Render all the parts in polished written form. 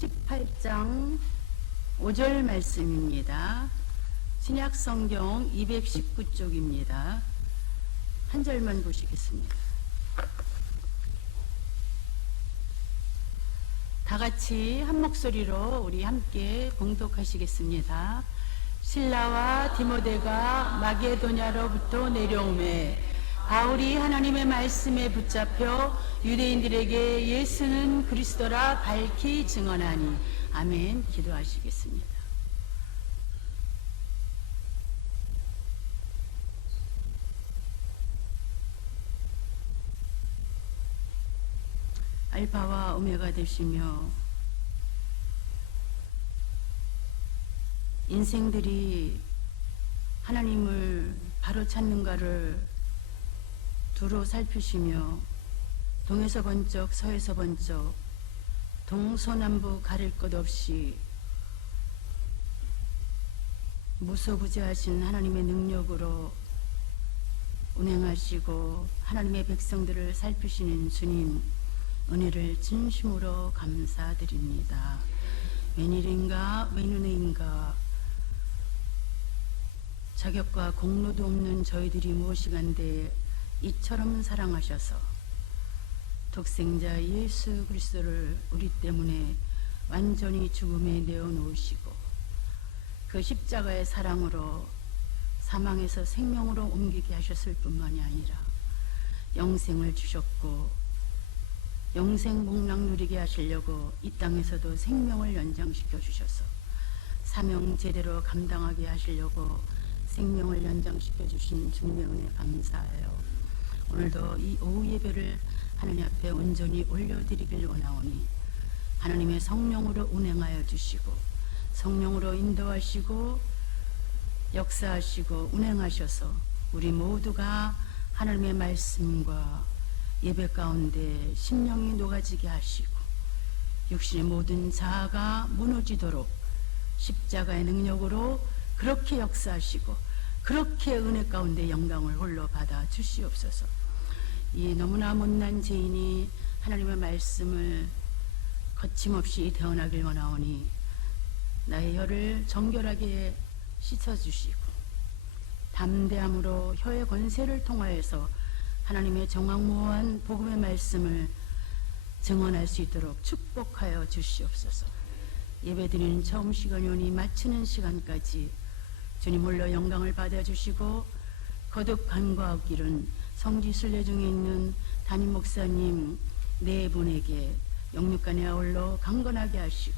18장 5절 말씀입니다. 신약성경 219쪽입니다. 한 절만 보시겠습니다. 다 같이 한 목소리로 우리 함께 봉독하시겠습니다. 실라와 디모데가 마게도냐로부터 내려오매 바울이 하나님의 말씀에 붙잡혀 유대인들에게 예수는 그리스도라 밝히 증언하니. 아멘. 기도하시겠습니다. 알파와 오메가 되시며 인생들이 하나님을 바로 찾는가를 두루 살피시며 동에서 번쩍 서에서 번쩍 동서남북 가릴 것 없이 무소부재하신 하나님의 능력으로 운행하시고 하나님의 백성들을 살피시는 주님 은혜를 진심으로 감사드립니다. 웬일인가 웬은혜인가 자격과 공로도 없는 저희들이 무엇이간데 이처럼 사랑하셔서 독생자 예수 그리스도를 우리 때문에 완전히 죽음에 내어놓으시고 그 십자가의 사랑으로 사망에서 생명으로 옮기게 하셨을 뿐만이 아니라 영생을 주셨고 영생 복락 누리게 하시려고 이 땅에서도 생명을 연장시켜 주셔서 사명 제대로 감당하게 하시려고 생명을 연장시켜 주신 주님의 은혜 감사해요. 오늘도 이 오후 예배를 하나님 앞에 온전히 올려드리길 원하오니 하나님의 성령으로 운행하여 주시고 성령으로 인도하시고 역사하시고 운행하셔서 우리 모두가 하나님의 말씀과 예배 가운데 심령이 녹아지게 하시고 육신의 모든 자아가 무너지도록 십자가의 능력으로 그렇게 역사하시고 그렇게 은혜 가운데 영광을 홀로 받아 주시옵소서. 이 너무나 못난 죄인이 하나님의 말씀을 거침없이 대언하길 원하오니 나의 혀를 정결하게 씻어주시고 담대함으로 혀의 권세를 통하여서 하나님의 정확무한 복음의 말씀을 증언할 수 있도록 축복하여 주시옵소서. 예배드리는 처음 시간이 오니 마치는 시간까지 주님 홀로 영광을 받아주시고 거듭 간과하기는 성지 순례 중에 있는 담임 목사님 네 분에게 영육간의 아울러 강건하게 하시고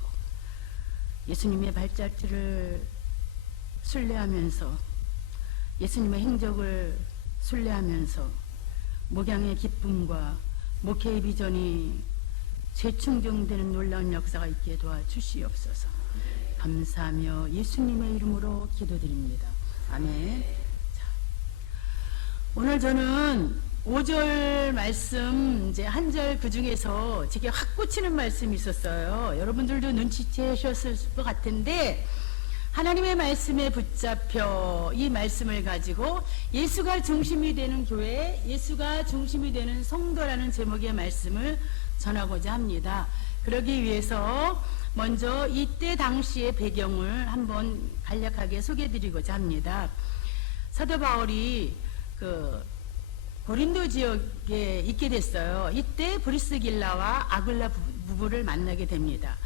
예수님의 발자취를 순례하면서 예수님의 행적을 순례하면서 목양의 기쁨과 목회의 비전이 재충전되는 놀라운 역사가 있게 도와주시옵소서. 감사하며 예수님의 이름으로 기도드립니다. 아멘. 자, 오늘 저는 5절 말씀 이제 한 절 그 중에서 제게 확 꽂히는 말씀이 있었어요. 여러분들도 눈치채셨을 것 같은데 하나님의 말씀에 붙잡혀 이 말씀을 가지고 예수가 중심이 되는 교회, 예수가 중심이 되는 성도라는 제목의 말씀을 전하고자 합니다. 그러기 위해서 먼저 이때 당시의 배경을 한번 간략하게 소개해드리고자 합니다. 사도 바울이 그 고린도 지역에 있게 됐어요. 이때 브리스길라와 아굴라 부부를 만나게 됩니다.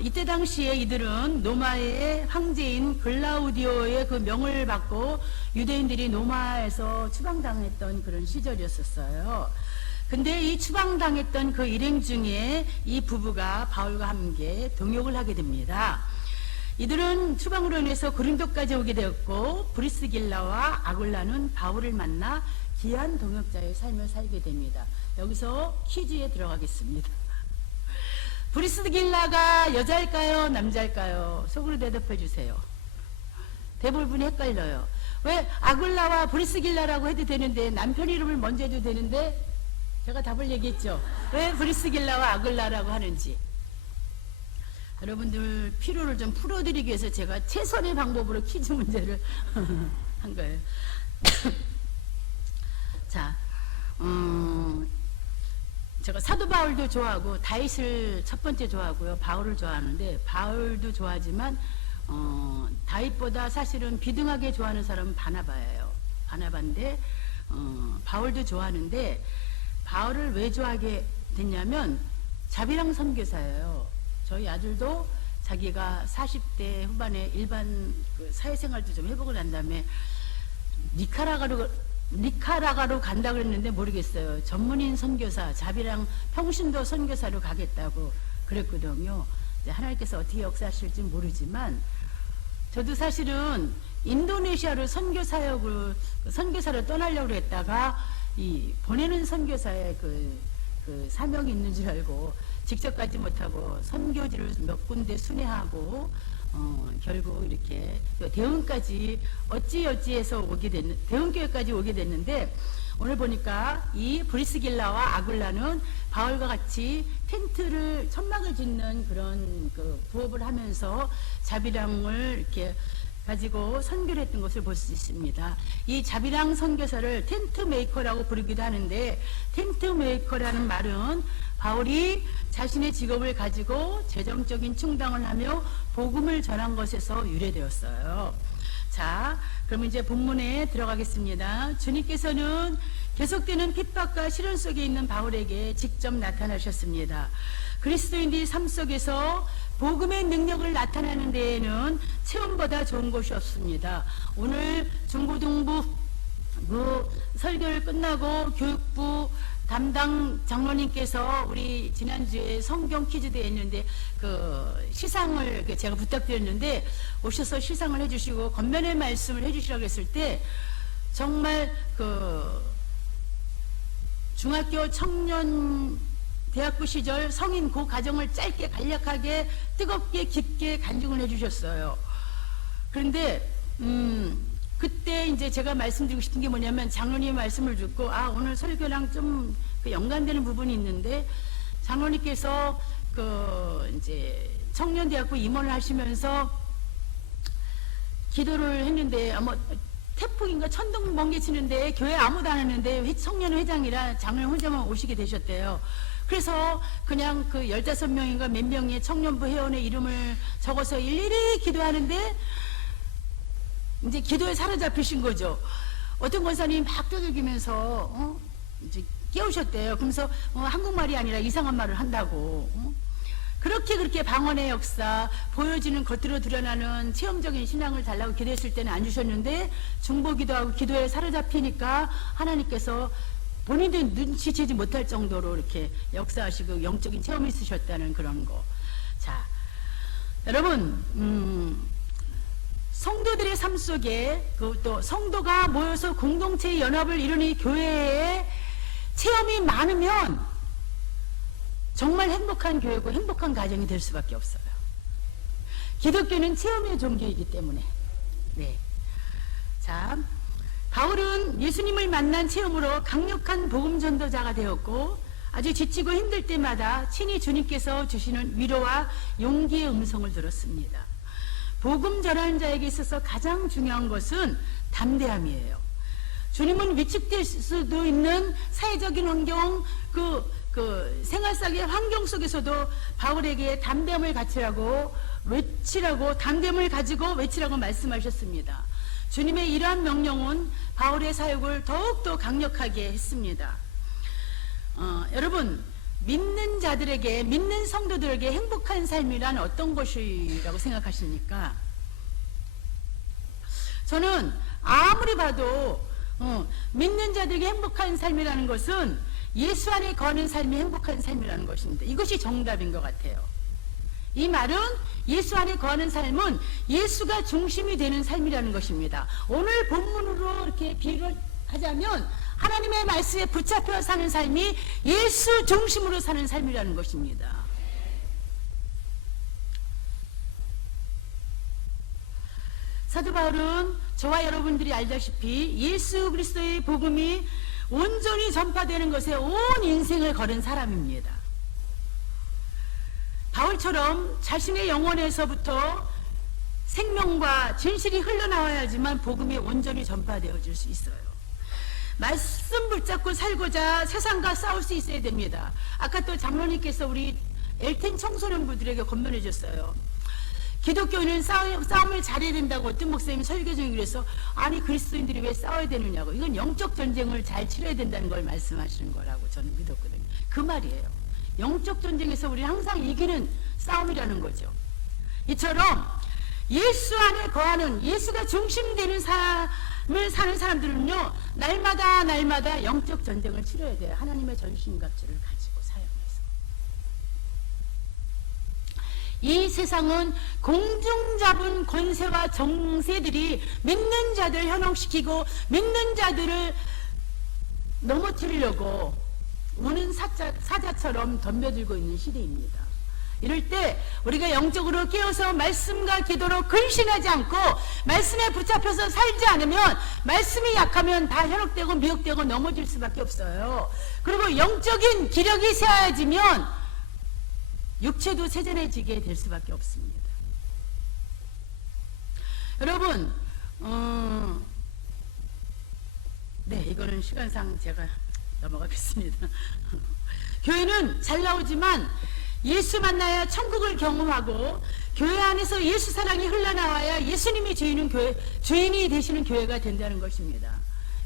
이때 당시에 이들은 로마의 황제인 글라우디오의 그 명을 받고 유대인들이 로마에서 추방당했던 그런 시절이었었어요. 근데 이 추방당했던 그 일행 중에 이 부부가 바울과 함께 동역을 하게 됩니다. 이들은 추방으로 인해서 고린도까지 오게 되었고 브리스길라와 아굴라는 바울을 만나 귀한 동역자의 삶을 살게 됩니다. 여기서 퀴즈에 들어가겠습니다. 브리스길라가 여자일까요? 남자일까요? 속으로 대답해 주세요. 대부분이 헷갈려요. 왜 아굴라와 브리스길라라고 해도 되는데 남편 이름을 먼저 해도 되는데 제가 답을 얘기했죠. 왜 브리스길라와 아굴라라고 하는지. 여러분들 피로를 좀 풀어드리기 위해서 제가 최선의 방법으로 퀴즈 문제를 한 거예요. 자, 제가 사도 바울도 좋아하고 다윗을 첫 번째 좋아하고요. 바울을 좋아하는데 바울도 좋아하지만 다윗보다 사실은 비등하게 좋아하는 사람은 바나바예요. 바나바인데 바울도 좋아하는데 바울을 왜 좋아하게 됐냐면 자비랑 선교사예요. 저희 아들도 자기가 40대 후반에 일반 그 사회생활도 좀 해보고 난 다음에 니카라가로 간다 그랬는데 모르겠어요. 전문인 선교사, 자비랑 평신도 선교사로 가겠다고 그랬거든요. 하나님께서 어떻게 역사하실지 모르지만 저도 사실은 인도네시아로 선교사로 떠나려고 했다가 이 보내는 선교사의 그 사명이 있는 줄 알고 직접 가지 못하고 선교지를 몇 군데 순회하고 결국 이렇게 대흥까지 어찌어찌해서 대흥교회까지 오게 됐는데 오늘 보니까 이 브리스길라와 아굴라는 바울과 같이 텐트를 천막을 짓는 그런 그 부업을 하면서 자비랑을 이렇게 가지고 선교를 했던 것을 볼 수 있습니다. 이 자비랑 선교사를 텐트 메이커라고 부르기도 하는데 텐트 메이커라는 말은 바울이 자신의 직업을 가지고 재정적인 충당을 하며 복음을 전한 것에서 유래되었어요. 자, 그럼 이제 본문에 들어가겠습니다. 주님께서는 계속되는 핍박과 시련 속에 있는 바울에게 직접 나타나셨습니다. 그리스도인들의 삶 속에서 복음의 능력을 나타내는 데에는 체험보다 좋은 것이 없습니다. 오늘 중고등부 설교를 끝나고 교육부 담당 장로님께서 우리 지난주에 성경 퀴즈대회 했는데 그 시상을 제가 부탁드렸는데 오셔서 시상을 해주시고 겉면의 말씀을 해주시라고 했을 때 정말 그 중학교 청년 대학부 시절 성인 그 과정을 짧게 간략하게 뜨겁게 깊게 간증을 해주셨어요. 그런데 그때 이제 제가 말씀드리고 싶은 게 뭐냐면 장로님의 말씀을 듣고 오늘 설교랑 좀 그 연관되는 부분이 있는데 장로님께서 그 이제 청년대학부 임원을 하시면서 기도를 했는데 태풍인가 천둥 번개 치는데 교회 아무도 안 하는데 청년회장이라 장로님 혼자만 오시게 되셨대요. 그래서 그냥 그 15명인가 몇 명의 청년부 회원의 이름을 적어서 일일이 기도하는데 이제 기도에 사로잡히신 거죠. 어떤 권사님이 막 두들기면서 이제 깨우셨대요. 그러면서 한국말이 아니라 이상한 말을 한다고. 그렇게 방언의 역사 보여지는 겉으로 드러나는 체험적인 신앙을 달라고 기도했을 때는 안 주셨는데 중보기도하고 기도에 사로잡히니까 하나님께서 본인도 눈치채지 못할 정도로 이렇게 역사하시고 영적인 체험이 있으셨다는 그런 거. 자, 여러분 성도들의 삶 속에 또 성도가 모여서 공동체의 연합을 이루는 교회에 체험이 많으면 정말 행복한 교회고 행복한 가정이 될 수밖에 없어요. 기독교는 체험의 종교이기 때문에. 네. 자, 바울은 예수님을 만난 체험으로 강력한 복음 전도자가 되었고 아주 지치고 힘들 때마다 친히 주님께서 주시는 위로와 용기의 음성을 들었습니다. 복음 전하는 자에게 있어서 가장 중요한 것은 담대함이에요. 주님은 위축될 수도 있는 사회적인 환경, 생활 속의 환경 속에서도 바울에게 담대함을 갖추라고 외치라고 담대함을 가지고 외치라고 말씀하셨습니다. 주님의 이러한 명령은 바울의 사역을 더욱더 강력하게 했습니다. 여러분, 믿는 자들에게, 믿는 성도들에게 행복한 삶이란 어떤 것이라고 생각하십니까? 저는 아무리 봐도 믿는 자들에게 행복한 삶이라는 것은 예수 안에 거하는 삶이 행복한 삶이라는 것입니다. 이것이 정답인 것 같아요. 이 말은 예수 안에 거하는 삶은 예수가 중심이 되는 삶이라는 것입니다. 오늘 본문으로 이렇게 비유를 하자면 하나님의 말씀에 붙잡혀 사는 삶이 예수 중심으로 사는 삶이라는 것입니다. 사도 바울은 저와 여러분들이 알다시피 예수 그리스도의 복음이 온전히 전파되는 것에 온 인생을 걸은 사람입니다. 바울처럼 자신의 영혼에서부터 생명과 진실이 흘러나와야지만 복음이 온전히 전파되어질 수 있어요. 말씀 붙잡고 살고자 세상과 싸울 수 있어야 됩니다. 아까 또 장로님께서 우리 엘텐 청소년부들에게 권면해 줬어요. 기독교인은 싸움을 잘해야 된다고 어떤 목사님이 설교 중에 그래서 아니 그리스도인들이 왜 싸워야 되느냐고. 이건 영적 전쟁을 잘 치러야 된다는 걸 말씀하시는 거라고 저는 믿었거든요. 그 말이에요. 영적 전쟁에서 우리는 항상 이기는 싸움이라는 거죠. 이처럼 예수 안에 거하는 예수가 중심되는 삶을 사는 사람들은요, 날마다 영적 전쟁을 치러야 돼요. 하나님의 전신갑주를 가지고 사용해서. 이 세상은 공중잡은 권세와 정세들이 믿는 자들을 현혹시키고 믿는 자들을 넘어뜨리려고 우는 사자처럼 덤벼들고 있는 시대입니다. 이럴 때 우리가 영적으로 깨어서 말씀과 기도로 근신하지 않고 말씀에 붙잡혀서 살지 않으면 말씀이 약하면 다 현혹되고 미혹되고 넘어질 수밖에 없어요. 그리고 영적인 기력이 쇠해지면 육체도 세전해지게 될 수밖에 없습니다. 여러분, 네, 이거는 시간상 제가 넘어가겠습니다. 교회는 잘 나오지만 예수 만나야 천국을 경험하고 교회 안에서 예수 사랑이 흘러나와야 예수님이 주인이 되시는 교회가 된다는 것입니다.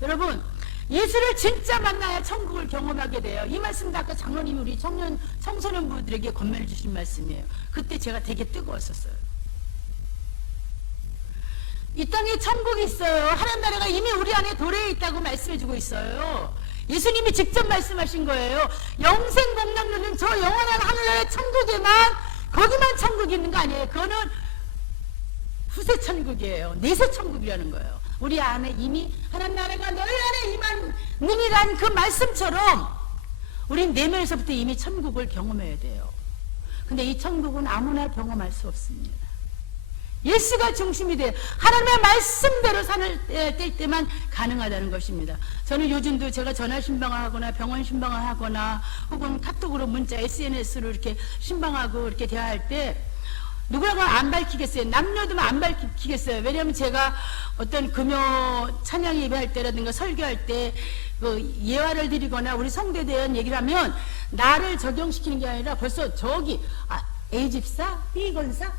여러분, 예수를 진짜 만나야 천국을 경험하게 돼요. 이 말씀도 아까 장로님이 우리 청소년부들에게 권면해 주신 말씀이에요. 그때 제가 되게 뜨거웠었어요. 이 땅에 천국이 있어요. 하나님 나라가 이미 우리 안에 도래해 있다고 말씀해 주고 있어요. 예수님이 직접 말씀하신 거예요. 영생 복락로는 저 영원한 하늘나라의 천국에만, 거기만 천국이 있는 거 아니에요. 그거는 후세 천국이에요. 내세 천국이라는 거예요. 우리 안에 이미 하나님 나라가 너희 안에 임하느니란 그 말씀처럼 우린 내면에서부터 이미 천국을 경험해야 돼요. 근데 이 천국은 아무나 경험할 수 없습니다. 예수가 중심이 돼요. 하나님의 말씀대로 산을 뗄 때만 가능하다는 것입니다. 저는 요즘도 제가 전화 신방을 하거나 병원 신방을 하거나 혹은 카톡으로 문자 SNS로 이렇게 신방하고 이렇게 대화할 때 누구라고 안 밝히겠어요. 남녀도 안 밝히겠어요. 왜냐하면 제가 어떤 금요 찬양 예배할 때라든가 설교할 때 예화를 드리거나 우리 성도에 대한 얘기를 하면 나를 적용시키는 게 아니라 벌써 저기 A집사, B건사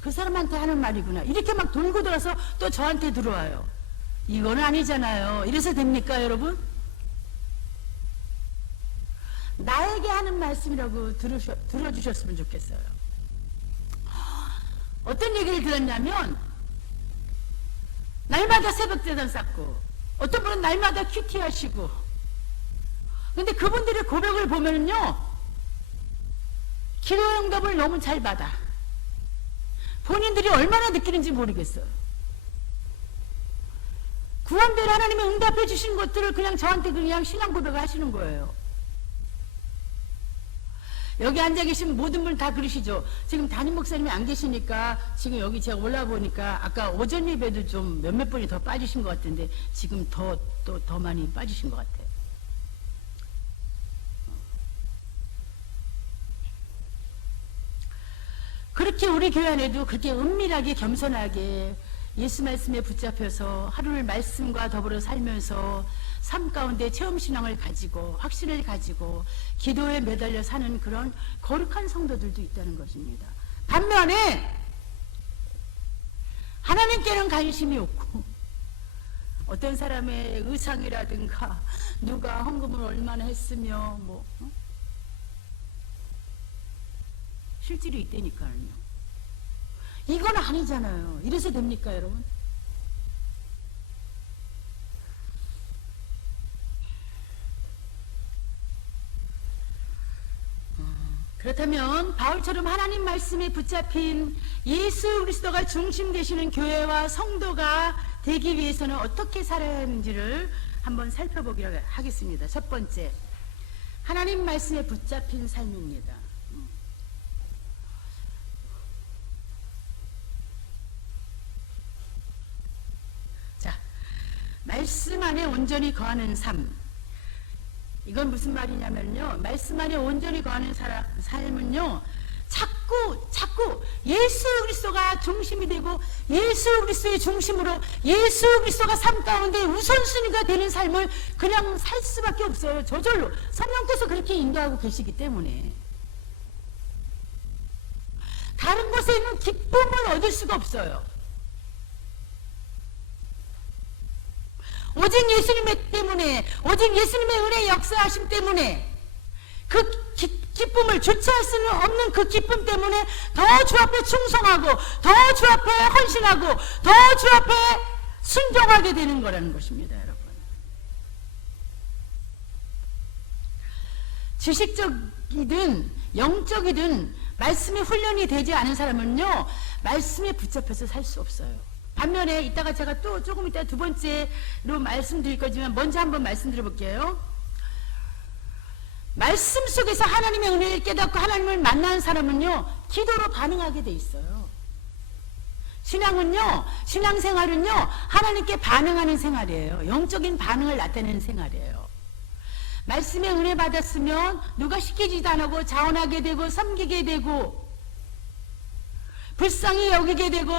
그 사람한테 하는 말이구나. 이렇게 막 돌고 돌아서 또 저한테 들어와요. 이건 아니잖아요. 이래서 됩니까, 여러분? 나에게 하는 말씀이라고 들어주셨으면 좋겠어요. 어떤 얘기를 들었냐면 날마다 새벽제단 쌓고 어떤 분은 날마다 큐티 하시고 근데 그분들의 고백을 보면요 기도 응답을 너무 잘 받아. 본인들이 얼마나 느끼는지 모르겠어요. 구원대로 하나님이 응답해 주신 것들을 그냥 저한테 그냥 신앙 고백을 하시는 거예요. 여기 앉아 계신 모든 분 다 그러시죠. 지금 담임 목사님이 안 계시니까 지금 여기 제가 올라와 보니까 아까 오전 예배도 좀 몇몇 분이 더 빠지신 것 같은데 지금 더 많이 빠지신 것 같아요. 그렇게 우리 교회 안에도 그렇게 은밀하게 겸손하게 예수 말씀에 붙잡혀서 하루를 말씀과 더불어 살면서 삶 가운데 체험신앙을 가지고 확신을 가지고 기도에 매달려 사는 그런 거룩한 성도들도 있다는 것입니다. 반면에 하나님께는 관심이 없고 어떤 사람의 의상이라든가 누가 헌금을 얼마나 했으며 실제로 있다니까요. 이건 아니잖아요. 이래서 됩니까, 여러분? 그렇다면 바울처럼 하나님 말씀에 붙잡힌 예수 그리스도가 중심 되시는 교회와 성도가 되기 위해서는 어떻게 살아야 하는지를 한번 살펴보기로 하겠습니다. 첫 번째, 하나님 말씀에 붙잡힌 삶입니다. 말씀 안에 온전히 거하는 삶. 이건 무슨 말이냐면요. 말씀 안에 온전히 거하는 삶은요. 자꾸 예수 그리스도가 중심이 되고 예수 그리스도의 중심으로 예수 그리스도가 삶 가운데 우선순위가 되는 삶을 그냥 살 수밖에 없어요. 저절로 성령께서 그렇게 인도하고 계시기 때문에. 다른 곳에 있는 기쁨을 얻을 수가 없어요. 오직 예수님 때문에, 오직 예수님의 은혜 역사하심 때문에, 그 기쁨을 주체할 수는 없는 그 기쁨 때문에 더 주 앞에 충성하고, 더 주 앞에 헌신하고, 더 주 앞에 순종하게 되는 거라는 것입니다, 여러분. 지식적이든 영적이든 말씀이 훈련이 되지 않은 사람은요, 말씀에 붙잡혀서 살 수 없어요. 반면에 이따가 제가 또 조금 이따 두 번째로 말씀드릴 거지만 먼저 한번 말씀드려 볼게요. 말씀 속에서 하나님의 은혜를 깨닫고 하나님을 만나는 사람은요, 기도로 반응하게 돼 있어요. 신앙은요, 신앙생활은요, 하나님께 반응하는 생활이에요. 영적인 반응을 나타내는 생활이에요. 말씀의 은혜 받았으면 누가 시키지도 안 하고 자원하게 되고 섬기게 되고 불쌍히 여기게 되고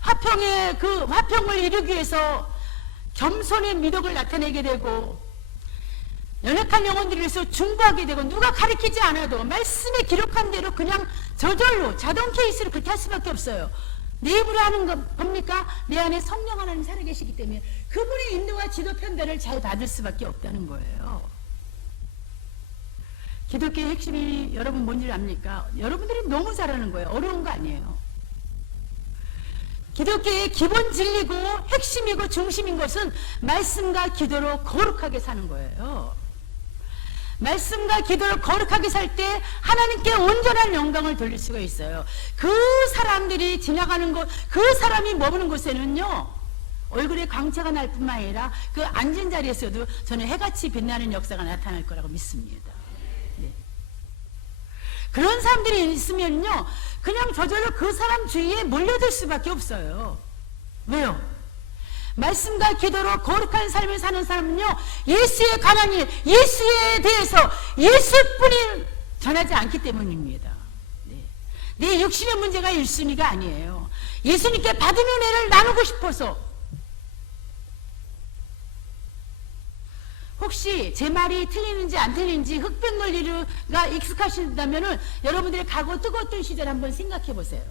화평의 그 화평을 이루기 위해서 겸손의 미덕을 나타내게 되고 연약한 영혼들을 위해서 중보하게 되고 누가 가르치지 않아도 말씀에 기록한 대로 그냥 저절로 자동 케이스로 그렇게 할 수밖에 없어요. 내 입으로 하는 겁니까? 내 안에 성령 하나님 살아계시기 때문에 그분의 인도와 지도 편달을 잘 받을 수밖에 없다는 거예요. 기독교의 핵심이 여러분 뭔지 압니까? 여러분들이 너무 잘하는 거예요. 어려운 거 아니에요. 기독교의 기본 진리고 핵심이고 중심인 것은 말씀과 기도로 거룩하게 사는 거예요. 말씀과 기도로 거룩하게 살 때 하나님께 온전한 영광을 돌릴 수가 있어요. 그 사람들이 지나가는 곳, 그 사람이 머무는 곳에는요, 얼굴에 광채가 날 뿐만 아니라 그 앉은 자리에서도 저는 해같이 빛나는 역사가 나타날 거라고 믿습니다. 네. 그런 사람들이 있으면요, 그냥 저절로 그 사람 주위에 몰려들 수밖에 없어요. 왜요? 말씀과 기도로 거룩한 삶을 사는 사람은요, 예수에 관한 일, 예수에 대해서 예수뿐이 전하지 않기 때문입니다. 네. 내 육신의 문제가 1순위가 아니에요. 예수님께 받은 은혜를 나누고 싶어서. 혹시 제 말이 틀리는지 안 틀리는지 흑백 논리가 익숙하신다면 여러분들의 과거 뜨거웠던 시절 한번 생각해 보세요.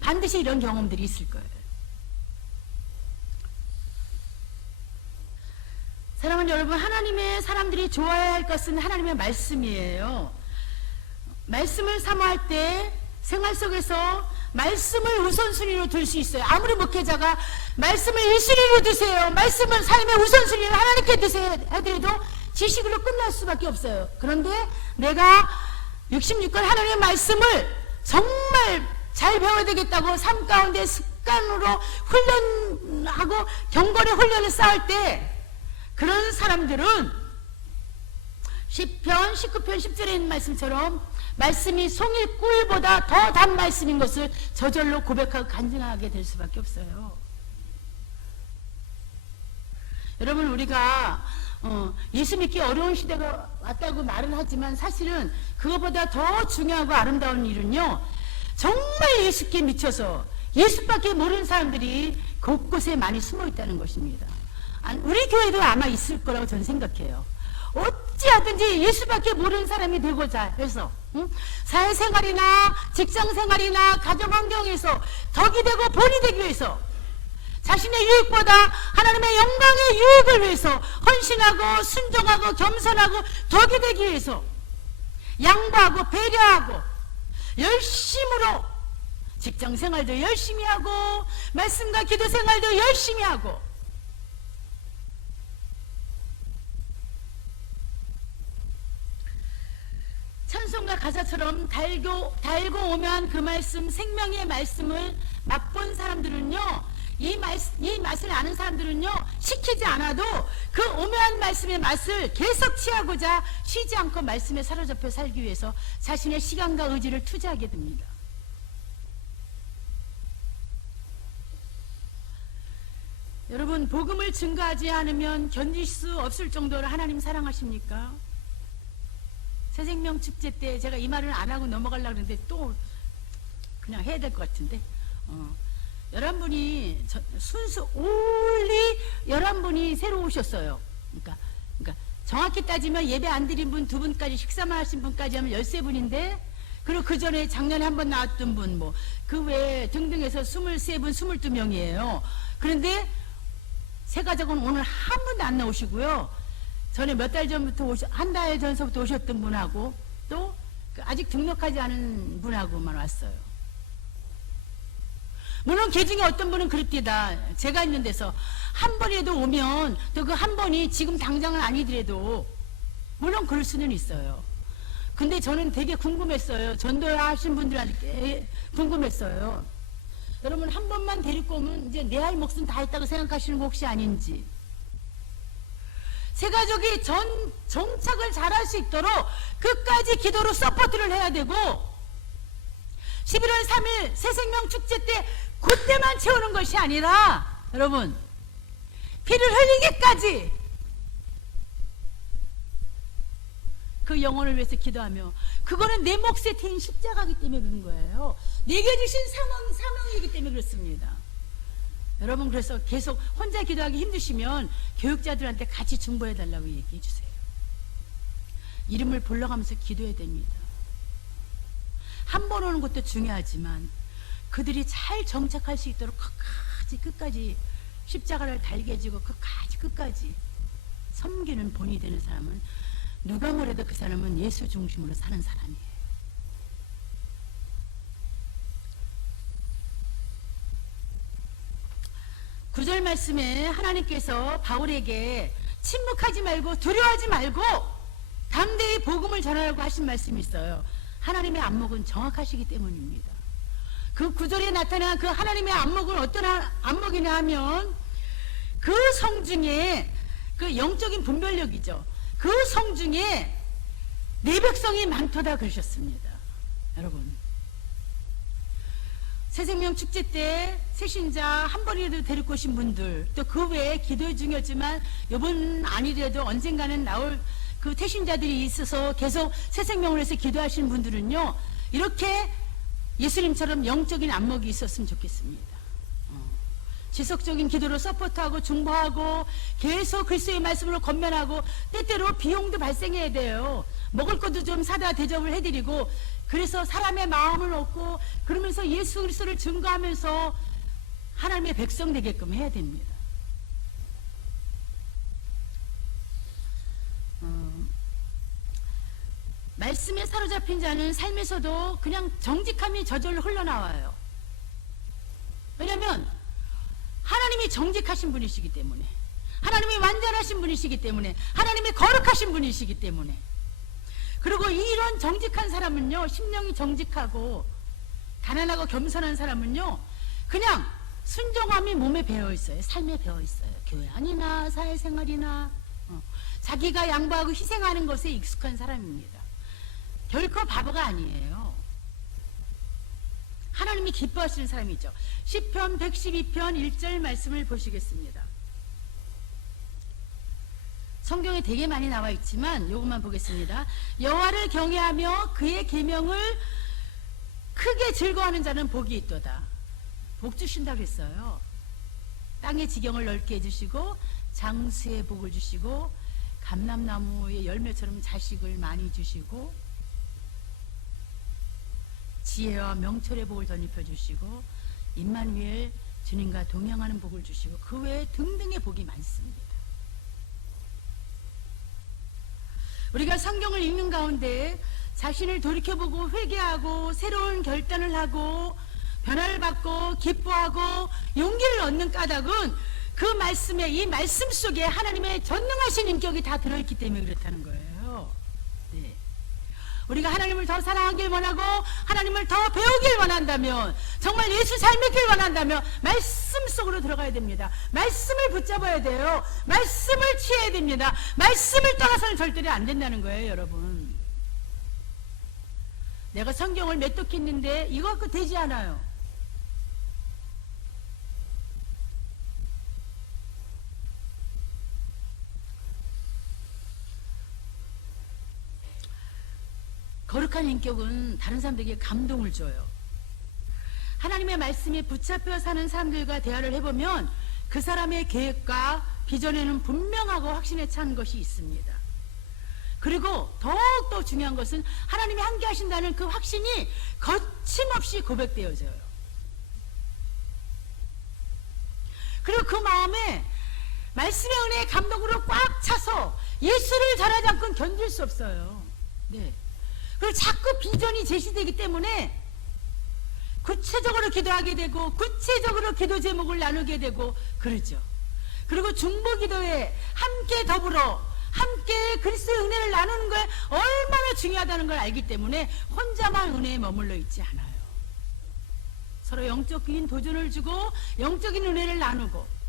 반드시 이런 경험들이 있을 거예요. 사랑하는 여러분, 하나님의 사람들이 좋아해야 할 것은 하나님의 말씀이에요. 말씀을 사모할 때 생활 속에서 말씀을 우선순위로 둘 수 있어요. 아무리 목회자가 말씀을 1순위로 두세요, 말씀을 삶의 우선순위로 하나님께 두세요 하더라도 지식으로 끝날 수밖에 없어요. 그런데 내가 66권 하나님의 말씀을 정말 잘 배워야 되겠다고 삶 가운데 습관으로 훈련하고 경건의 훈련을 쌓을 때 그런 사람들은 시편 19편 10절에 있는 말씀처럼 말씀이 송이 꿀보다 더 단 말씀인 것을 저절로 고백하고 간증하게 될 수밖에 없어요. 여러분, 우리가 예수 믿기 어려운 시대가 왔다고 말은 하지만 사실은 그것보다 더 중요하고 아름다운 일은요, 정말 예수께 미쳐서 예수밖에 모르는 사람들이 곳곳에 많이 숨어 있다는 것입니다. 우리 교회도 아마 있을 거라고 저는 생각해요. 어찌하든지 예수밖에 모르는 사람이 되고자 해서 사회생활이나 직장생활이나 가정환경에서 덕이 되고 본이 되기 위해서 자신의 유익보다 하나님의 영광의 유익을 위해서 헌신하고 순종하고 겸손하고 덕이 되기 위해서 양보하고 배려하고 열심으로 직장생활도 열심히 하고 말씀과 기도생활도 열심히 하고 찬송가 가사처럼 달고 오면 그 말씀, 생명의 말씀을 맛본 사람들은요, 이 맛을 아는 사람들은요, 시키지 않아도 그 오묘한 말씀의 맛을 계속 취하고자 쉬지 않고 말씀에 사로잡혀 살기 위해서 자신의 시간과 의지를 투자하게 됩니다. 여러분, 복음을 증거하지 않으면 견딜 수 없을 정도로 하나님 사랑하십니까? 새생명 축제 때 제가 이 말을 안 하고 넘어가려고 했는데 또 그냥 해야 될 것 같은데. 11분이 순수 올리 11분이 새로 오셨어요. 그러니까 정확히 따지면 예배 안 드린 분 2분까지 식사만 하신 분까지 하면 13분인데, 그리고 그 전에 작년에 한 번 나왔던 분, 뭐 그 외에 등등해서 23분, 22명이에요. 그런데 새 가족은 오늘 한 분도 안 나오시고요. 전에 몇 달 전부터 한 달 전서부터 오셨던 분하고 또 아직 등록하지 않은 분하고만 왔어요. 물론 그 중에 어떤 분은 그렇디다. 제가 있는 데서 한 번이라도 오면 또 그 한 번이 지금 당장은 아니더라도 물론 그럴 수는 있어요. 근데 저는 되게 궁금했어요. 전도하신 분들한테 궁금했어요. 여러분, 한 번만 데리고 오면 이제 내 할 몫은 다 했다고 생각하시는 거 혹시 아닌지. 새 가족이 정착을 잘할 수 있도록 끝까지 기도로 서포트를 해야 되고, 11월 3일 새생명 축제 때 그때만 채우는 것이 아니라 여러분, 피를 흘리기까지 그 영혼을 위해서 기도하며, 그거는 내 몫에 태인 십자가이기 때문에 그런 거예요. 내게 주신 사명이기 때문에 그렇습니다. 여러분, 그래서 계속 혼자 기도하기 힘드시면 교육자들한테 같이 중보해 달라고 얘기해 주세요. 이름을 불러가면서 기도해야 됩니다. 한 번 오는 것도 중요하지만 그들이 잘 정착할 수 있도록 끝까지 십자가를 달게 지고 끝까지 섬기는 본이 되는 사람은, 누가 뭐래도 그 사람은 예수 중심으로 사는 사람이에요. 구절 말씀에 하나님께서 바울에게 침묵하지 말고 두려워하지 말고 담대히 복음을 전하라고 하신 말씀이 있어요. 하나님의 안목은 정확하시기 때문입니다. 그 구절에 나타난 그 하나님의 안목은 어떤 안목이냐 하면, 그 성중에 그 영적인 분별력이죠. 그 성중에 내 백성이 많도다 그러셨습니다. 여러분, 새생명 축제 때 새신자 한 번이라도 데리고 오신 분들, 또 그 외에 기도 중이었지만 이번 아니더라도 언젠가는 나올 그 태신자들이 있어서 계속 새생명을 해서 기도하시는 분들은요, 이렇게 예수님처럼 영적인 안목이 있었으면 좋겠습니다. 지속적인 기도로 서포트하고 중보하고 계속 그리스도의 말씀으로 권면하고, 때때로 비용도 발생해야 돼요. 먹을 것도 좀 사다 대접을 해드리고, 그래서 사람의 마음을 얻고 그러면서 예수 그리스도를 증거하면서 하나님의 백성 되게끔 해야 됩니다. 말씀에 사로잡힌 자는 삶에서도 그냥 정직함이 저절로 흘러나와요. 왜냐하면 하나님이 정직하신 분이시기 때문에, 하나님이 완전하신 분이시기 때문에, 하나님이 거룩하신 분이시기 때문에. 그리고 이런 정직한 사람은요, 심령이 정직하고 가난하고 겸손한 사람은요, 그냥 순종함이 몸에 배어 있어요. 삶에 배어 있어요. 교회 안이나 사회생활이나 자기가 양보하고 희생하는 것에 익숙한 사람입니다. 결코 바보가 아니에요. 하나님이 기뻐하시는 사람이죠. 시편 112편 1절 말씀을 보시겠습니다. 성경에 되게 많이 나와 있지만 이것만 보겠습니다. 여호와를 경외하며 그의 계명을 크게 즐거워하는 자는 복이 있도다. 복 주신다고 그랬어요. 땅의 지경을 넓게 해주시고 장수의 복을 주시고 감람나무의 열매처럼 자식을 많이 주시고 지혜와 명철의 복을 덧입혀 주시고 임마누엘 주님과 동행하는 복을 주시고 그 외에 등등의 복이 많습니다. 우리가 성경을 읽는 가운데 자신을 돌이켜보고 회개하고 새로운 결단을 하고 변화를 받고 기뻐하고 용기를 얻는 까닭은 그 말씀에, 이 말씀 속에 하나님의 전능하신 인격이 다 들어있기 때문에 그렇다는 거예요. 네. 우리가 하나님을 더 사랑하길 원하고 하나님을 더 배우길 원한다면, 정말 예수 잘 믿길 원한다면 말씀 속으로 들어가야 됩니다. 말씀을 붙잡아야 돼요. 말씀을 취해야 됩니다. 말씀을 떠나서는 절대로 안 된다는 거예요, 여러분. 내가 성경을 몇 독 했는데 이거 갖고 되지 않아요. 거룩한 인격은 다른 사람들에게 감동을 줘요. 하나님의 말씀에 붙잡혀 사는 사람들과 대화를 해보면 그 사람의 계획과 비전에는 분명하고 확신에 찬 것이 있습니다. 그리고 더욱더 중요한 것은 하나님이 함께 하신다는 그 확신이 거침없이 고백되어져요. 그리고 그 마음에 말씀의 은혜의 감동으로 꽉 차서 예수를 잘하지 않고는 견딜 수 없어요. 네. 그리고 자꾸 비전이 제시되기 때문에 구체적으로 기도하게 되고 구체적으로 기도 제목을 나누게 되고 그러죠. 그리고 중보 기도에 함께 더불어 함께 그리스도의 은혜를 나누는 게 얼마나 중요하다는 걸 알기 때문에 혼자만 은혜에 머물러 있지 않아요. 서로 영적인 도전을 주고 영적인 은혜를 나누고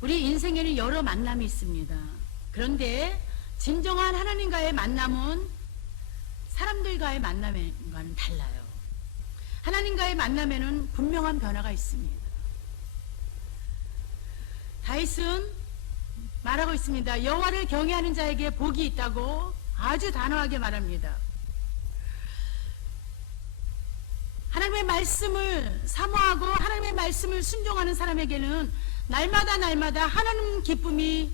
우리 인생에는 여러 만남이 있습니다. 그런데 진정한 하나님과의 만남은 사람들과의 만남과는 달라요. 하나님과의 만남에는 분명한 변화가 있습니다. 다윗은 말하고 있습니다. 여호와를 경외하는 자에게 복이 있다고 아주 단호하게 말합니다. 하나님의 말씀을 사모하고 하나님의 말씀을 순종하는 사람에게는 날마다 하나님 기쁨이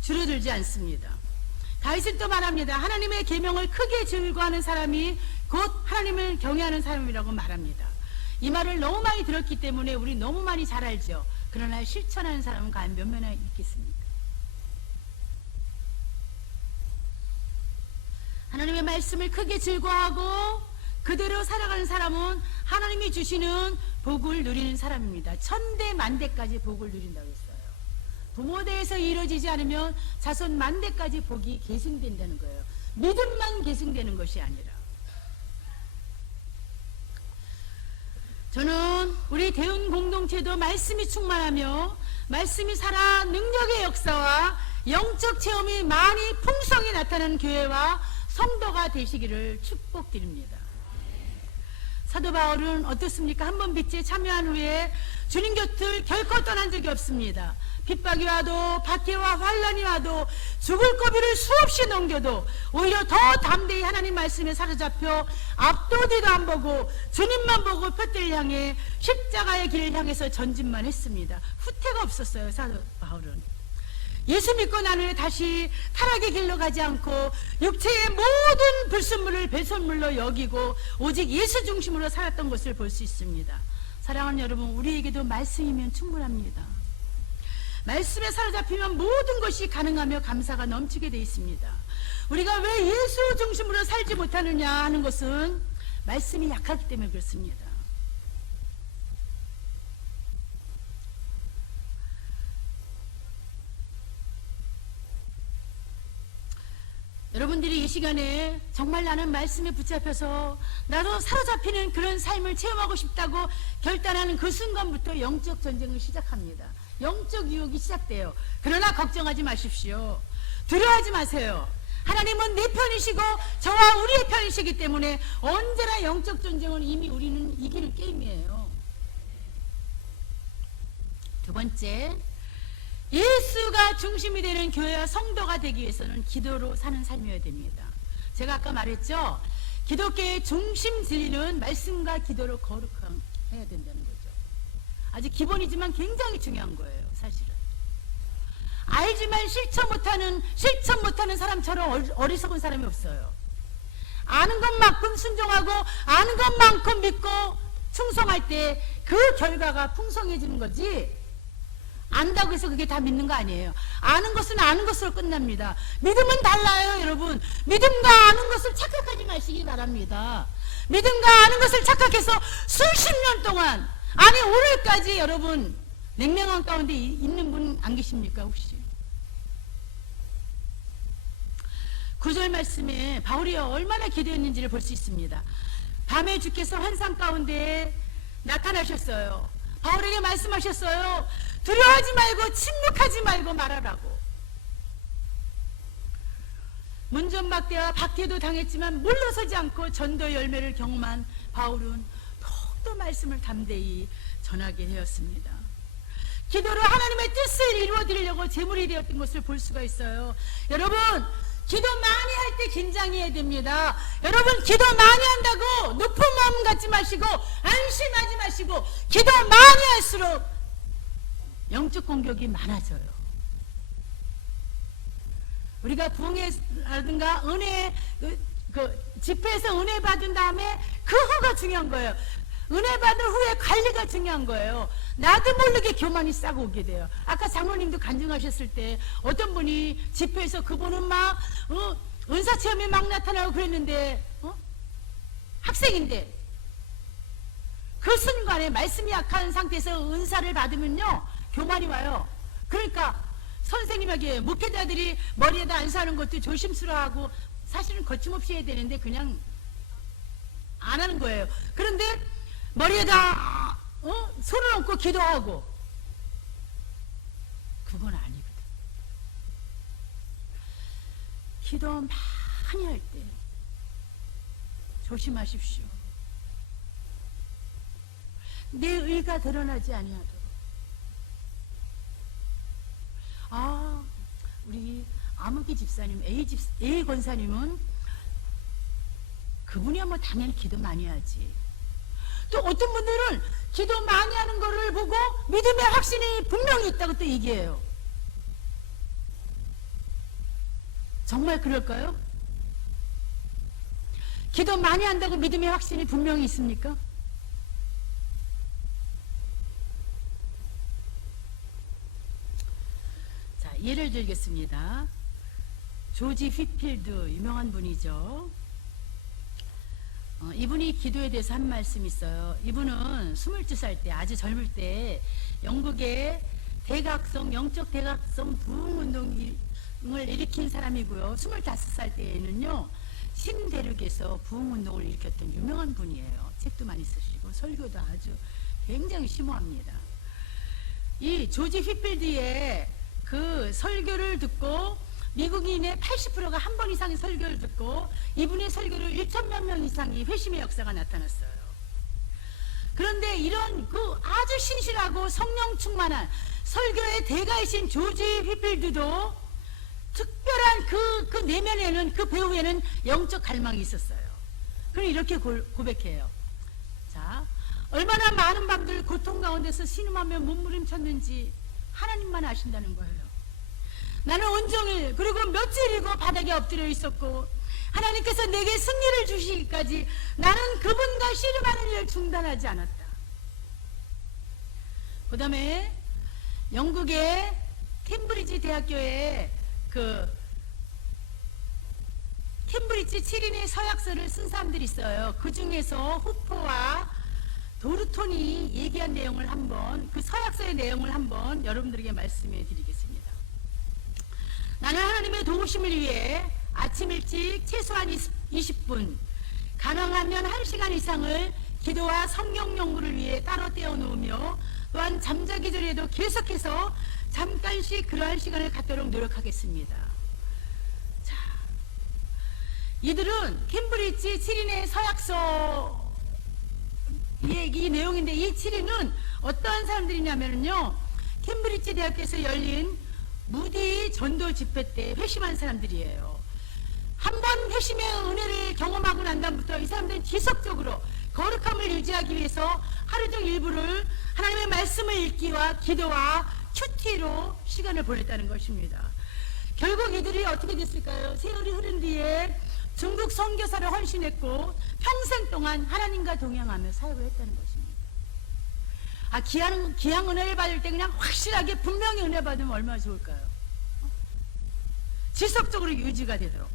줄어들지 않습니다. 다윗은 또 말합니다. 하나님의 계명을 크게 즐거워하는 사람이 곧 하나님을 경외하는 사람이라고 말합니다. 이 말을 너무 많이 들었기 때문에 우리 너무 많이 잘 알죠. 그러나 실천하는 사람은 과연 몇 명이나 있겠습니까? 하나님의 말씀을 크게 즐거워하고 그대로 살아가는 사람은 하나님이 주시는 복을 누리는 사람입니다. 천대 만대까지 복을 누린다고 했어요. 부모대에서 이루어지지 않으면 자손 만대까지 복이 계승된다는 거예요. 믿음만 계승되는 것이 아니라. 저는 우리 대운 공동체도 말씀이 충만하며 말씀이 살아 능력의 역사와 영적 체험이 많이 풍성히 나타나는 교회와 성도가 되시기를 축복드립니다. 사도 바울은 어떻습니까? 한번 빛에 참여한 후에 주님 곁을 결코 떠난 적이 없습니다. 핍박이 와도 박해와 환란이 와도 죽을 고비를 수없이 넘겨도 오히려 더 담대히 하나님 말씀에 사로잡혀 앞도 뒤도 안 보고 주님만 보고 푯대를 향해 십자가의 길을 향해서 전진만 했습니다. 후퇴가 없었어요. 사도 바울은. 예수 믿고 난 후에 다시 타락의 길로 가지 않고 육체의 모든 불순물을 배설물로 여기고 오직 예수 중심으로 살았던 것을 볼 수 있습니다. 사랑하는 여러분, 우리에게도 말씀이면 충분합니다. 말씀에 사로잡히면 모든 것이 가능하며 감사가 넘치게 되어 있습니다. 우리가 왜 예수 중심으로 살지 못하느냐 하는 것은 말씀이 약하기 때문에 그렇습니다. 여러분들이 이 시간에 정말 나는 말씀에 붙잡혀서 나도 사로잡히는 그런 삶을 체험하고 싶다고 결단하는 그 순간부터 영적 전쟁을 시작합니다. 영적 유혹이 시작돼요. 그러나 걱정하지 마십시오. 두려워하지 마세요. 하나님은 내 편이시고 저와 우리의 편이시기 때문에 언제나 영적 전쟁은 이미 우리는 이기는 게임이에요. 두 번째, 예수가 중심이 되는 교회와 성도가 되기 위해서는 기도로 사는 삶이어야 됩니다. 제가 아까 말했죠. 기독교의 중심 진리는 말씀과 기도로 거룩해야 된다는 거죠. 아주 기본이지만 굉장히 중요한 거예요. 사실은. 알지만 실천 못하는 사람처럼 어리석은 사람이 없어요. 아는 것만큼 순종하고 아는 것만큼 믿고 충성할 때 그 결과가 풍성해지는 거지, 안다고 해서 그게 다 믿는 거 아니에요. 아는 것은 아는 것으로 끝납니다. 믿음은 달라요, 여러분. 믿음과 아는 것을 착각하지 마시기 바랍니다. 믿음과 아는 것을 착각해서 수십 년 동안, 아니 오늘까지 여러분 냉랭한 가운데 있는 분 안 계십니까 혹시? 9절 말씀에 바울이 얼마나 기도했는지를 볼 수 있습니다. 밤에 주께서 환상 가운데 나타나셨어요. 바울에게 말씀하셨어요. 두려워하지 말고 침묵하지 말고 말하라고. 문전박대와 박해도 당했지만 물러서지 않고 전도의 열매를 경험한 바울은 더욱더 말씀을 담대히 전하게 되었습니다. 기도로 하나님의 뜻을 이루어드리려고 제물이 되었던 것을 볼 수가 있어요. 여러분, 기도 많이 할 때 긴장해야 됩니다. 여러분, 기도 많이 한다고 높은 마음 갖지 마시고 안심하지 마시고 기도 많이 할수록 영적 공격이 많아져요. 우리가 부흥회라든가 은혜, 집회에서 은혜 받은 다음에 그 후가 중요한 거예요. 은혜 받은 후에 관리가 중요한 거예요. 나도 모르게 교만이 싸고 오게 돼요. 아까 장로님도 간증하셨을 때 어떤 분이 집회에서 그분은 막 은사 체험이 막 나타나고 그랬는데 학생인데 그 순간에 말씀이 약한 상태에서 은사를 받으면요 교만이 와요. 그러니까 선생님에게 목회자들이 머리에다 안 사는 것도 조심스러워하고 사실은 거침없이 해야 되는데 그냥 안 하는 거예요. 그런데 머리에다 손을 얹고 기도하고 그건 아니거든. 기도 많이 할 때 조심하십시오. 내 의가 드러나지 아니하도록. 우리 아무기 집사님, A 권사님은 그분이야 뭐 당연히 기도 많이 하지. 또 어떤 분들은 기도 많이 하는 거를 보고 믿음의 확신이 분명히 있다고 또 얘기해요. 정말 그럴까요? 기도 많이 한다고 믿음의 확신이 분명히 있습니까? 자, 예를 들겠습니다. 조지 휘필드 유명한 분이죠. 이분이 기도에 대해서 한 말씀이 있어요. 이분은 22살 때 아주 젊을 때 영국의 영적 대각성 부흥운동을 일으킨 사람이고요. 25살 때에는요 신대륙에서 부흥운동을 일으켰던 유명한 분이에요. 책도 많이 쓰시고 설교도 아주 굉장히 심오합니다. 이 조지 휘필드의 그 설교를 듣고 미국인의 80%가 한 번 이상의 설교를 듣고 이분의 설교를 1,000만 명 이상이 회심의 역사가 나타났어요. 그런데 이런 그 아주 신실하고 성령 충만한 설교의 대가이신 조지 휘필드도 특별한 그 내면에는 그 배후에는 영적 갈망이 있었어요. 그럼 이렇게 고백해요. 자, 얼마나 많은 밤들 고통 가운데서 신음하며 몸부림쳤는지 하나님만 아신다는 거예요. 나는 온종일 그리고 며칠이고 바닥에 엎드려 있었고 하나님께서 내게 승리를 주시기까지 나는 그분과 씨름하는 일을 중단하지 않았다. 그 다음에 영국의 캠브리지 대학교에 캠브리지 7인의 서약서를 쓴 사람들이 있어요. 그 중에서 후포와 도르톤이 얘기한 내용을 그 서약서의 내용을 한번 여러분들에게 말씀해 드리겠습니다. 나는 하나님의 도우심을 위해 아침 일찍 최소한 20분, 가능하면 1시간 이상을 기도와 성경 연구를 위해 따로 떼어 놓으며 또한 잠자기 전에도 계속해서 잠깐씩 그러한 시간을 갖도록 노력하겠습니다. 자, 이들은 캠브리지 7인의 서약서 이 내용인데 이 7인은 어떠한 사람들이냐면요 캠브리지 대학교에서 열린 무디 전도 집회 때 회심한 사람들이에요. 한 번 회심의 은혜를 경험하고 난 다음부터 이 사람들은 지속적으로 거룩함을 유지하기 위해서 하루 종 일부를 하나님의 말씀을 읽기와 기도와 큐티로 시간을 보냈다는 것입니다. 결국 이들이 어떻게 됐을까요? 세월이 흐른 뒤에 중국 선교사를 헌신했고 평생 동안 하나님과 동행하며 사역을 했다는 것입니다. 기양 은혜를 받을 때 그냥 확실하게 분명히 은혜 받으면 얼마나 좋을까요? 지속적으로 유지가 되도록.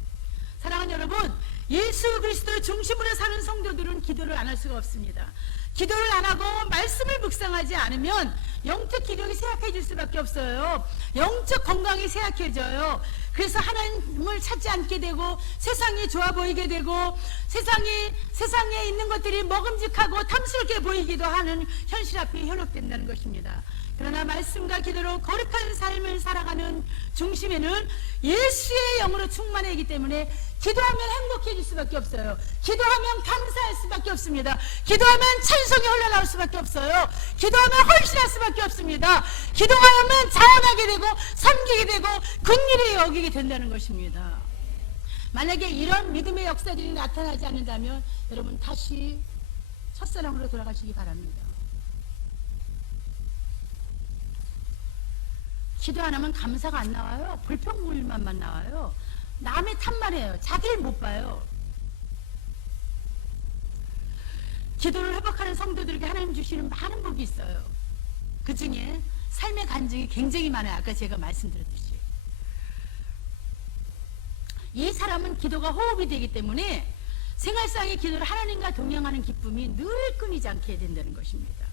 사랑하는 여러분, 예수 그리스도의 중심으로 사는 성도들은 기도를 안 할 수가 없습니다. 기도를 안 하고 말씀을 묵상하지 않으면 영적 기력이 쇠약해질 수밖에 없어요. 영적 건강이 쇠약해져요. 그래서 하나님을 찾지 않게 되고 세상이 좋아 보이게 되고 세상에 있는 것들이 먹음직하고 탐스럽게 보이기도 하는 현실 앞에 현혹된다는 것입니다. 그러나 말씀과 기도로 거룩한 삶을 살아가는 중심에는 예수의 영으로 충만하기 때문에 기도하면 행복해질 수밖에 없어요. 기도하면 감사할 수밖에 없습니다. 기도하면 찬송이 흘러나올 수밖에 없어요. 기도하면 헌신할 수밖에 없습니다. 기도하면 자원하게 되고 섬기게 되고 긍휼히 여기게 된다는 것입니다. 만약에 이런 믿음의 역사들이 나타나지 않는다면 여러분 다시 첫사랑으로 돌아가시기 바랍니다. 기도 안 하면 감사가 안 나와요. 불평불만만 나와요. 남의 탓만 해요. 자기를 못 봐요. 기도를 회복하는 성도들에게 하나님 주시는 많은 복이 있어요. 그 중에 삶의 간증이 굉장히 많아요. 아까 제가 말씀드렸듯이. 이 사람은 기도가 호흡이 되기 때문에 생활상의 기도를 하나님과 동행하는 기쁨이 늘 끊이지 않게 된다는 것입니다.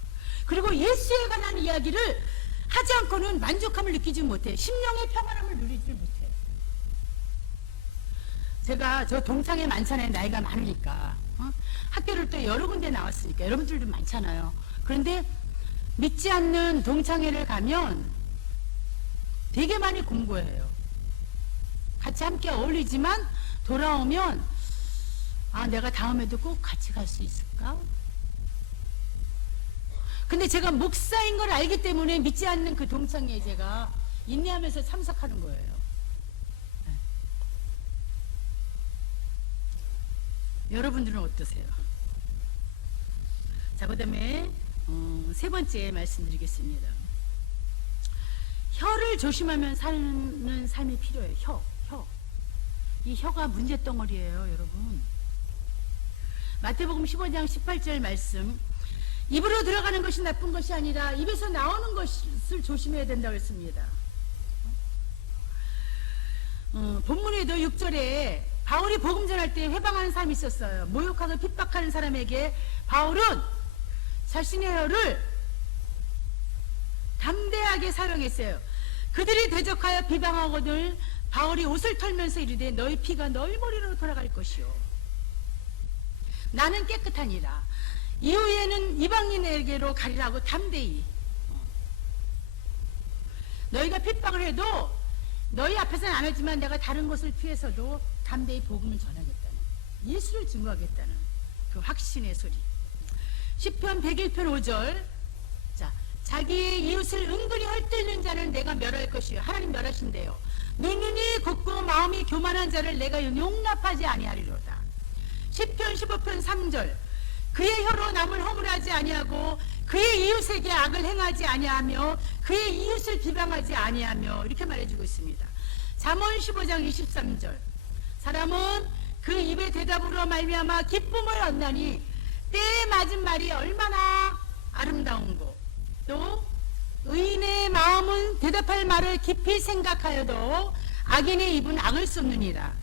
그리고 예수에 관한 이야기를 하지 않고는 만족함을 느끼지 못해. 심령의 평안함을 누리지 못해. 제가 저 동창회 만찬에 나이가 많으니까 학교를 또 여러 군데 나왔으니까 여러분들도 많잖아요. 그런데 믿지 않는 동창회를 가면 되게 많이 공부해요. 같이 함께 어울리지만 돌아오면 내가 다음에도 꼭 같이 갈 수 있을까? 근데 제가 목사인 걸 알기 때문에 믿지 않는 그 동창회에 제가 인내하면서 참석하는 거예요. 네. 여러분들은 어떠세요? 자, 그 다음에 세 번째 말씀드리겠습니다. 혀를 조심하면 사는 삶이 필요해요. 혀. 이 혀가 문제덩어리예요, 여러분. 마태복음 15장 18절 말씀. 입으로 들어가는 것이 나쁜 것이 아니라 입에서 나오는 것을 조심해야 된다고 했습니다. 본문에도 6절에 바울이 복음 전할 때 회방하는 사람이 있었어요. 모욕하고 핍박하는 사람에게 바울은 자신의 혀를 담대하게 사용했어요. 그들이 대적하여 비방하거늘 바울이 옷을 털면서 이르되 너희 피가 너희 머리로 돌아갈 것이요 나는 깨끗하니라. 이후에는 이방인에게로 가리라고 담대히. 너희가 핍박을 해도 너희 앞에서는 안 하지만 내가 다른 것을 피해서도 담대히 복음을 전하겠다는, 예수를 증거하겠다는 그 확신의 소리. 시편 101편 5절. 자, 자기의 이웃을 은근히 헐뜯는 자는 내가 멸할 것이요. 하나님 멸하신대요. 눈이 곱고 마음이 교만한 자를 내가 용납하지 아니하리로다. 시편 15편 3절. 그의 혀로 남을 허물하지 아니하고 그의 이웃에게 악을 행하지 아니하며 그의 이웃을 비방하지 아니하며 이렇게 말해주고 있습니다. 잠언 15장 23절. 사람은 그 입의 대답으로 말미암아 기쁨을 얻나니 때에 맞은 말이 얼마나 아름다운고. 또 의인의 마음은 대답할 말을 깊이 생각하여도 악인의 입은 악을 쏟느니라.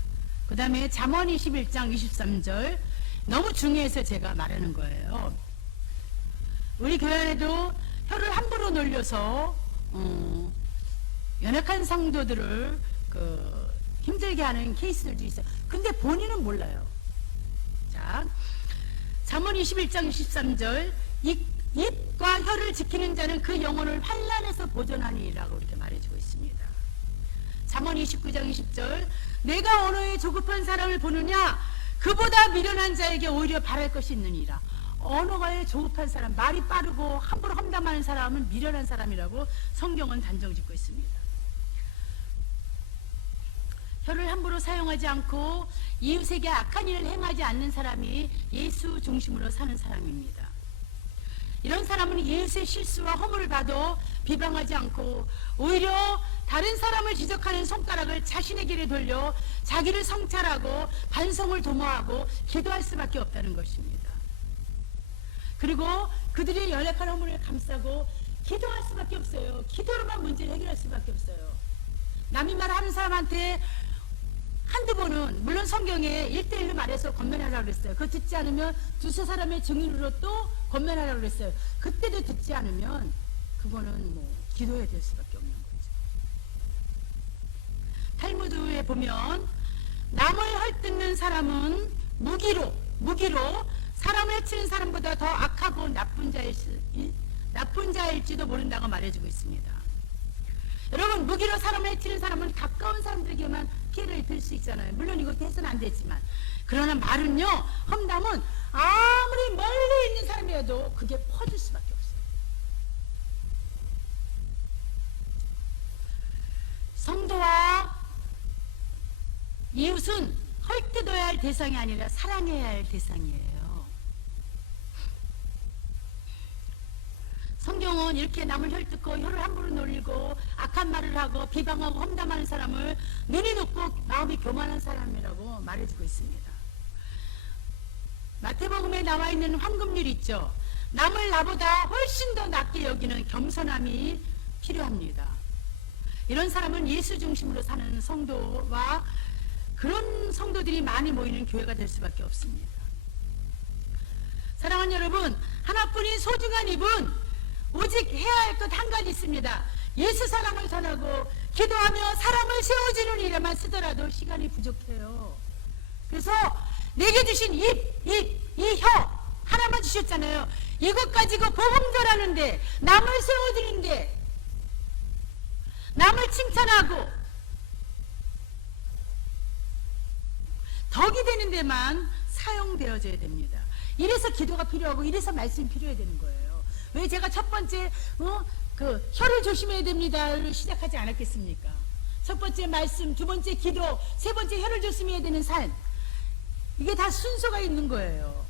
그 다음에 잠언 21장 23절. 너무 중요해서 제가 말하는 거예요. 우리 교회 안에도 혀를 함부로 놀려서 연약한 성도들을 힘들게 하는 케이스들도 있어요. 근데 본인은 몰라요. 자, 잠언 21장 23절. 입과 혀를 지키는 자는 그 영혼을 환난에서 보존하니라고 이렇게 말해주고 있습니다. 잠언 29장 20절. 내가 언어에 조급한 사람을 보느냐 그보다 미련한 자에게 오히려 바랄 것이 있느니라. 언어가에 조급한 사람, 말이 빠르고 함부로 험담하는 사람은 미련한 사람이라고 성경은 단정 짓고 있습니다. 혀를 함부로 사용하지 않고 이웃에게 악한 일을 행하지 않는 사람이 예수 중심으로 사는 사람입니다. 이런 사람은 이웃의 실수와 허물을 봐도 비방하지 않고 오히려 다른 사람을 지적하는 손가락을 자신에게 돌려 자기를 성찰하고 반성을 도모하고 기도할 수밖에 없다는 것입니다. 그리고 그들의 연약한 허물을 감싸고 기도할 수밖에 없어요. 기도로만 문제를 해결할 수밖에 없어요. 남이 말하는 사람한테 한두 번은 물론 성경에 1대1로 말해서 권면하라고 그랬어요. 그거 듣지 않으면 두세 사람의 증인으로 또 권면하라고 그랬어요. 그때도 듣지 않으면 그거는 기도해야 될 수밖에 없는 거죠. 탈무드에 보면 남을 헐뜯는 사람은 무기로 사람을 해치는 사람보다 더 악하고 나쁜 자일지도 모른다고 말해주고 있습니다. 여러분, 무기로 사람을 해치는 사람은 수 있잖아요. 물론 이것도 해서는 안 되지만. 그러나 말은요, 험담은 아무리 멀리 있는 사람이라도 그게 퍼질 수밖에 없어요. 성도와 이웃은 헐뜯어야 할 대상이 아니라 사랑해야 할 대상이에요. 성경은 이렇게 남을 헐뜯고 혀를 함부로 놀리고 악한 말을 하고 비방하고 험담하는 사람을 눈이 높고 마음이 교만한 사람이라고 말해주고 있습니다. 마태복음에 나와 있는 황금률 있죠. 남을 나보다 훨씬 더 낮게 여기는 겸손함이 필요합니다. 이런 사람은 예수 중심으로 사는 성도와 그런 성도들이 많이 모이는 교회가 될 수밖에 없습니다. 사랑하는 여러분, 하나뿐인 소중한 입은 오직 해야 할 것 한 가지 있습니다. 예수 사랑을 전하고 기도하며 사람을 세워주는 일에만 쓰더라도 시간이 부족해요. 그래서 내게 주신 이 혀 하나만 주셨잖아요. 이것 가지고 복음 전하는데, 남을 세워주는데, 남을 칭찬하고 덕이 되는 데만 사용되어져야 됩니다. 이래서 기도가 필요하고 이래서 말씀이 필요해야 되는 거예요. 왜 제가 첫 번째 혀를 조심해야 됩니다를 시작하지 않았겠습니까? 첫 번째 말씀, 두 번째 기도, 세 번째 혀를 조심해야 되는 삶. 이게 다 순서가 있는 거예요.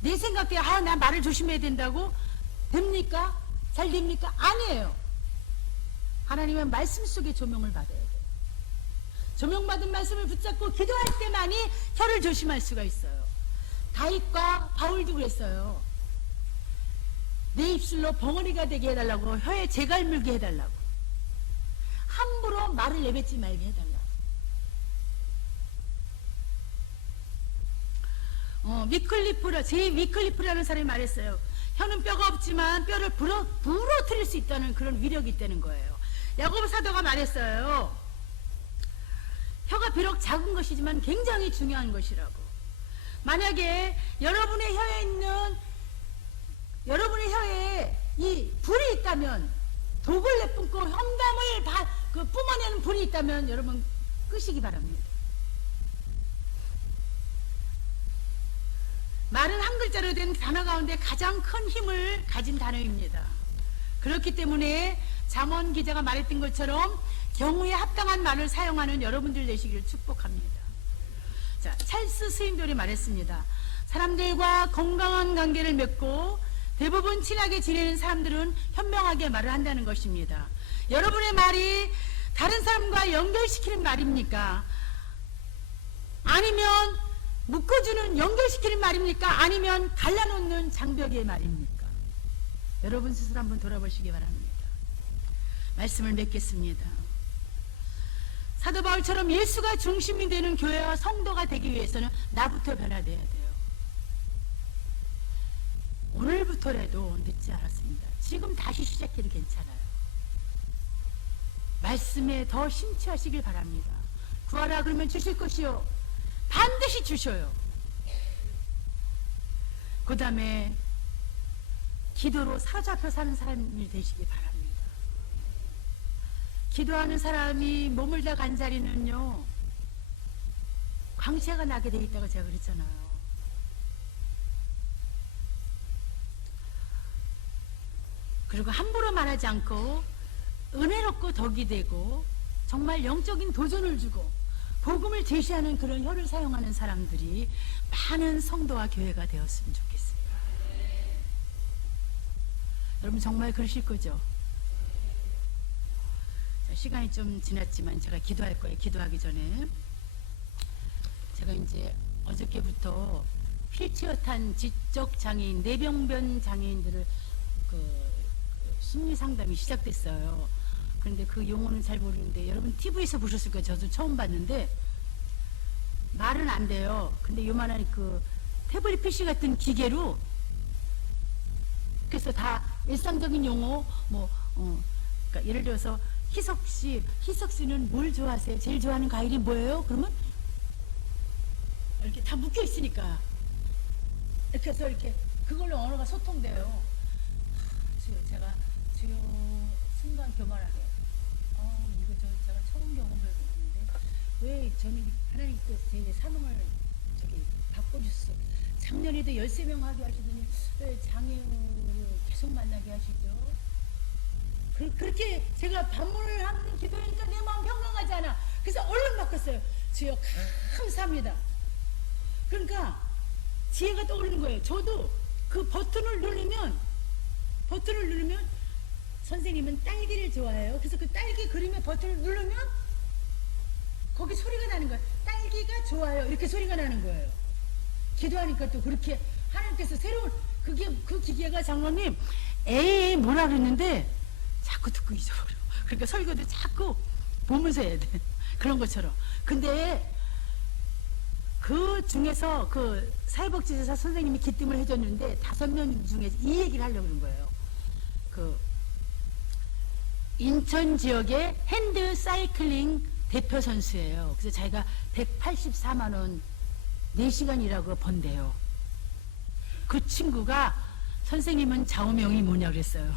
내 생각에 나 말을 조심해야 된다고 됩니까? 잘 됩니까? 아니에요. 하나님의 말씀 속에 조명을 받아야 돼요. 조명받은 말씀을 붙잡고 기도할 때만이 혀를 조심할 수가 있어요. 다윗과 바울도 그랬어요. 내 입술로 벙어리가 되게 해달라고, 혀에 재갈 물게 해달라고, 함부로 말을 내뱉지 말게 해달라고. 위클리프라는 사람이 말했어요. 혀는 뼈가 없지만 뼈를 부러뜨릴 수 있다는 그런 위력이 있다는 거예요. 야고보 사도가 말했어요. 혀가 비록 작은 것이지만 굉장히 중요한 것이라고. 만약에 여러분의 혀에 이 불이 있다면, 독을 내뿜고 험담을 뿜어내는 불이 있다면 여러분 끄시기 바랍니다. 말은 한 글자로 된 단어 가운데 가장 큰 힘을 가진 단어입니다. 그렇기 때문에 잠언 기자가 말했던 것처럼 경우에 합당한 말을 사용하는 여러분들 되시기를 축복합니다. 자, 찰스 스윈돌이 말했습니다. 사람들과 건강한 관계를 맺고 대부분 친하게 지내는 사람들은 현명하게 말을 한다는 것입니다. 여러분의 말이 다른 사람과 연결시키는 말입니까? 아니면 묶어주는, 연결시키는 말입니까? 아니면 갈라놓는 장벽의 말입니까? 여러분 스스로 한번 돌아보시기 바랍니다. 말씀을 맺겠습니다. 사도 바울처럼 예수가 중심이 되는 교회와 성도가 되기 위해서는 나부터 변화돼야 돼요. 오늘부터라도 늦지 않았습니다. 지금 다시 시작해도 괜찮아요. 말씀에 더 심취하시길 바랍니다. 구하라 그러면 주실 것이요, 반드시 주셔요. 그 다음에 기도로 사로잡혀 사는 사람이 되시기 바랍니다. 기도하는 사람이 머물다 간 자리는요, 광채가 나게 돼 있다고 제가 그랬잖아요. 그리고 함부로 말하지 않고 은혜롭고 덕이 되고 정말 영적인 도전을 주고 복음을 제시하는 그런 혀를 사용하는 사람들이 많은 성도와 교회가 되었으면 좋겠습니다. 여러분 정말 그러실 거죠? 자, 시간이 좀 지났지만 제가 기도할 거예요. 기도하기 전에 제가 이제 어저께부터 휠체어탄 지적장애인, 뇌병변 장애인들을 심리상담이 시작됐어요. 그런데 그 용어는 잘 모르는데 여러분 TV에서 보셨을 거예요. 저도 처음 봤는데 말은 안 돼요. 근데 요만한 그 태블릿 PC 같은 기계로, 그래서 다 일상적인 용어 그러니까 예를 들어서 희석 씨는 뭘 좋아하세요? 제일 좋아하는 과일이 뭐예요? 그러면 이렇게 다 묶여 있으니까 이렇게 해서 이렇게 그걸로 언어가 소통돼요. 제가 순간 교만하게 제가 처음 경험을 했는데 왜 저는 하나님께서 제 사명을 저기 바꿔주셨어. 작년에도 13명 하게 하시더니 왜 장애인을 계속 만나게 하시죠? 그렇게 제가 반문을 하는 기도하니까 내 마음 평강하지 않아. 그래서 얼른 바꿨어요. 주여 감사합니다. 그러니까 지혜가 떠오르는 거예요. 저도 그 버튼을 누르면 선생님은 딸기를 좋아해요. 그래서 그 딸기 그림의 버튼을 누르면 거기 소리가 나는 거예요. 딸기가 좋아요. 이렇게 소리가 나는 거예요. 기도하니까 또 그렇게 하나님께서 새로운 그 기계가 장로님 에이 뭐라 그랬는데 자꾸 듣고 잊어버려. 그러니까 설교도 자꾸 보면서 해야 돼. 그런 것처럼. 근데 그 중에서 그 사회복지사 선생님이 기뜸을 해줬는데 5명 중에 이 얘기를 하려고 그런 거예요. 그 인천 지역의 핸드 사이클링 대표 선수예요. 그래서 자기가 184만 원 4시간 일하고 번대요. 그 친구가 선생님은 좌우명이 뭐냐 그랬어요.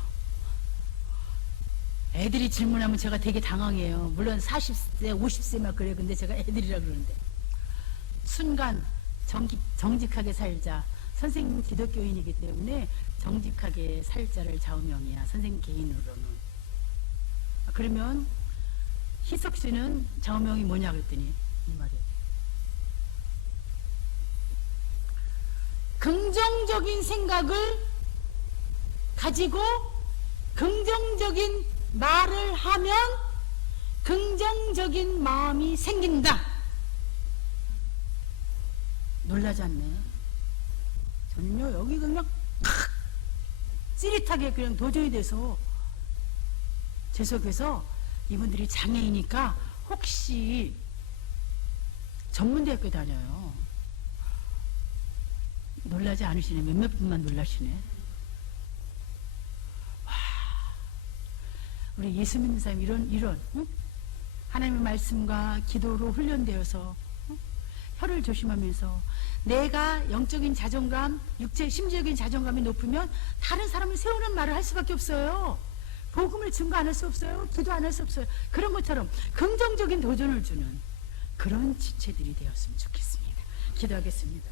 애들이 질문하면 제가 되게 당황해요. 물론 40세, 50세 막 그래요. 근데 제가 애들이라 그러는데. 순간 정직하게 살자. 선생님 기독교인이기 때문에 정직하게 살자를 좌우명이야. 선생님 개인으로는. 그러면 희석 씨는 좌우명이 뭐냐 그랬더니 이 말이에요. 긍정적인 생각을 가지고 긍정적인 말을 하면 긍정적인 마음이 생긴다. 놀라지 않네. 저는요 여기 그냥 찌릿하게 그냥 도전이 돼서 제 속에서 이분들이 장애이니까 혹시 전문대학교 다녀요. 놀라지 않으시네. 몇몇 분만 놀라시네. 와, 우리 예수 믿는 사람 이런 응? 하나님의 말씀과 기도로 훈련되어서 응? 혀를 조심하면서 내가 영적인 자존감, 심지적인 자존감이 높으면 다른 사람을 세우는 말을 할 수밖에 없어요. 복음을 증거 안 할 수 없어요. 기도 안 할 수 없어요. 그런 것처럼 긍정적인 도전을 주는 그런 지체들이 되었으면 좋겠습니다. 기도하겠습니다.